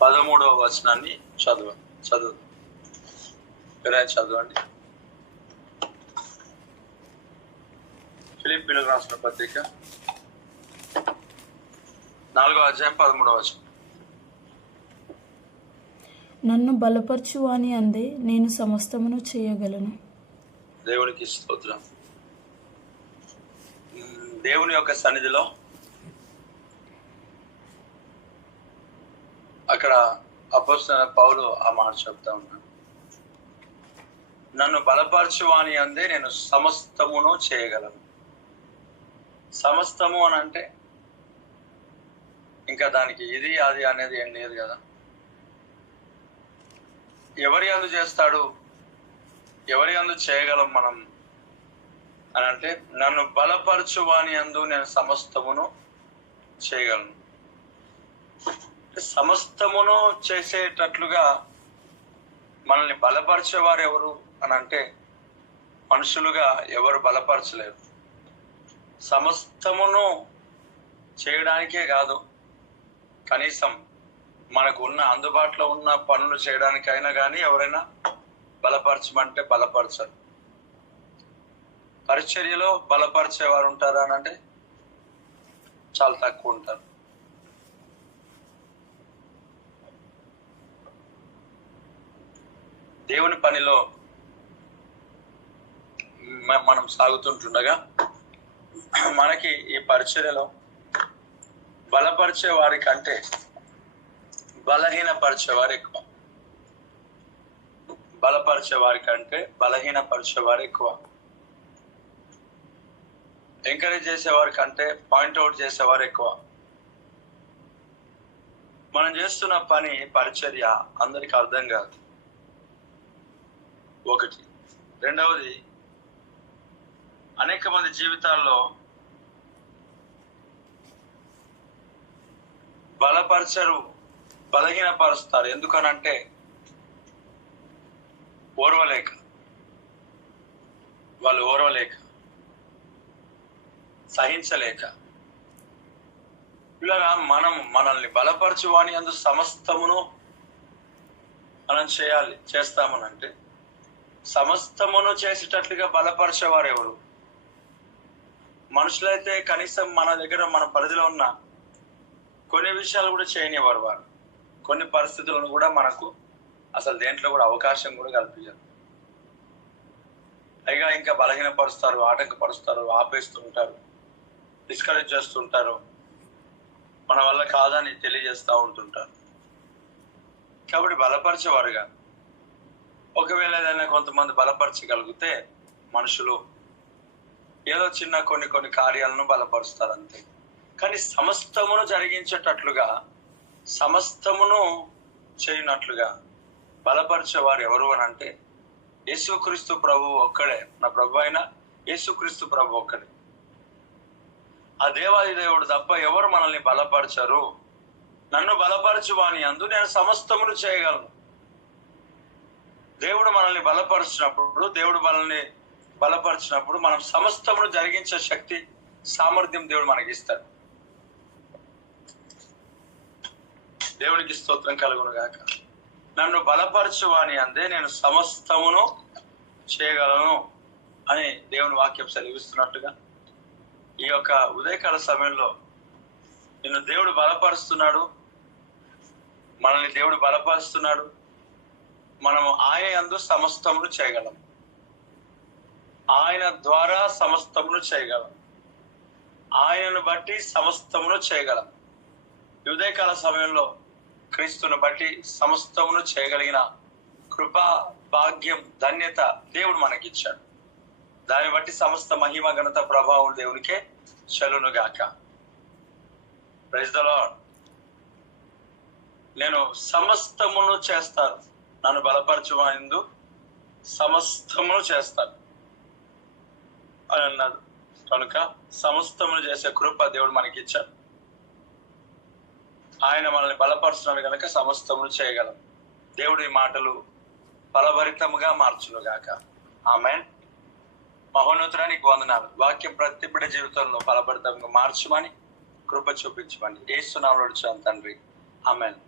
13వ వచనాన్ని చదువు చదవండి. ఫిలిప్పీయులకు రాసిన పత్రిక 4వ అధ్యాయం 13వ వచనం. నన్ను బలపరచు అని అందే నేను సమస్తమును చేయగలను. దేవునికి స్తోత్రం. దేవుని యొక్క సన్నిధిలో అక్కడ అపోస్తలుడైన పౌలు ఆ మాట చెప్తా ఉన్నాడు. నన్ను బలపరచు అని అందే నేను సమస్తమును చేయగలను. సమస్తము అని అంటే ఇంకా దానికి ఇది అది అనేది ఏం లేదు కదా. ఎవరి అందు చేస్తాడు, ఎవరి అందు చేయగలం మనం అని అంటే, నన్ను బలపరచు వాని అందు నేను సమస్తమును చేయగలను. సమస్తమును చేసేటట్లుగా మనల్ని బలపరిచేవారు ఎవరు అని అంటే, మనుషులుగా ఎవరు బలపరచలేరు. సమస్తమును చేయడానికే కాదు, కనీసం మనకు ఉన్న అందుబాటులో ఉన్న పనులు చేయడానికైనా కానీ ఎవరైనా బలపరచమంటే బలపరచరు. పరిచర్యలో బలపరిచేవారు ఉంటారా అని అంటే చాలా తక్కువ ఉంటారు. దేవుని పనిలో మనం సాగుతుంటుండగా మనకి ఈ పరిచర్యలో బలపరిచే వారి కంటే బలహీనపరిచేవారు ఎక్కువ. బలపరిచే వారి కంటే బలహీనపరిచేవారు ఎక్కువ. ఎంకరేజ్ చేసేవారి కంటే పాయింట్అవుట్ చేసేవారు ఎక్కువ. మనం చేస్తున్న పని పరిచర్య అందరికి అర్థం కాదు, ఒకటి. రెండవది, అనేక మంది జీవితాల్లో బలపరచరు, బలహీనపరుస్తారు. ఎందుకనంటే వాళ్ళు ఓర్వలేక, సహించలేక. ఇలాగా మనల్ని బలపరచువాని అందు సమస్తమును మనం చేస్తామనంటే, సమస్తమును చేసేటట్లుగా బలపరిచేవారు ఎవరు? మనుషులైతే కనీసం మన దగ్గర మన పరిధిలో ఉన్న కొన్ని విషయాలు కూడా చేయనివ్వరు వారు. కొన్ని పరిస్థితులను కూడా మనకు అసలు దేంట్లో కూడా అవకాశం కూడా కల్పించారు. పైగా ఇంకా బలహీనపరుస్తారు, ఆటంకపరుస్తారు, ఆపేస్తుంటారు, డిస్కరేజ్ చేస్తుంటారు, మన వల్ల కాదని తెలియజేస్తూ ఉంటుంటారు. కాబట్టి బలపరిచేవారుగా, ఒకవేళ ఏదైనా కొంతమంది బలపరచగలిగితే మనుషులు ఏదో చిన్న కొన్ని కార్యాలను బలపరుస్తారు అంతే. కానీ సమస్తమును జరిగించేటట్లుగా, సమస్తమును చేయనట్లుగా బలపరిచేవారు ఎవరు అని అంటే యేసుక్రీస్తు ప్రభువు ఒక్కడే. నా ప్రభు అయిన యేసుక్రీస్తు ప్రభు ఒక్కడే. ఆ దేవాది దేవుడు తప్ప ఎవరు మనల్ని బలపరచరు. నన్ను బలపరచువాని అందు నేను సమస్తమును చేయగలను. దేవుడు మనల్ని బలపరిచినప్పుడు మనం సమస్తమును జరిగించే శక్తి, సామర్థ్యం దేవుడు మనకి ఇస్తాడు. దేవునికి స్తోత్రం కలుగును గాక. నన్ను బలపరచువాని అందే నేను సమస్తమును చేయగలను అని దేవుని వాక్యం సెలవిస్తున్నట్టుగా, ఈ యొక్క ఉదయకాల సమయంలో నిన్ను దేవుడు బలపరుస్తున్నాడు, మనల్ని దేవుడు బలపరుస్తున్నాడు. మనము ఆయన యందు సమస్తమును చేయగలం, ఆయన ద్వారా సమస్తమును చేయగలం, ఆయనను బట్టి సమస్తమును చేయగలం. ఉదయకాల సమయంలో క్రీస్తును బట్టి సమస్తమును చేయగలిగిన కృప, భాగ్యం, ధన్యత దేవుడు మనకిచ్చాడు. దాన్ని బట్టి సమస్త మహిమ, ఘనత, ప్రభావం దేవునికే చెల్లును గాక. Praise the lord. నేను సమస్తమును చేస్తాను, నన్ను బలపరచువానిందు సమస్తమును చేస్తాను అని అన్నాడు. కనుక సమస్తమును చేసే కృప దేవుడు మనకిచ్చాడు. ఆయన మనల్ని బలపరుస్తున్నాడు కనుక సమస్తమును చేయగలం. దేవుడి మాటలు ఫలభరితముగా మార్చును గాక. ఆమేన్. మహోన్నతుడా నీకు వందనాలు. వాక్యం ప్రతి బిడ్డ జీవితంలో ఫలభరితంగా మార్చమని, కృప చూపించమని యేసు నామములో అడుగుచున్నాను తండ్రి. ఆమేన్.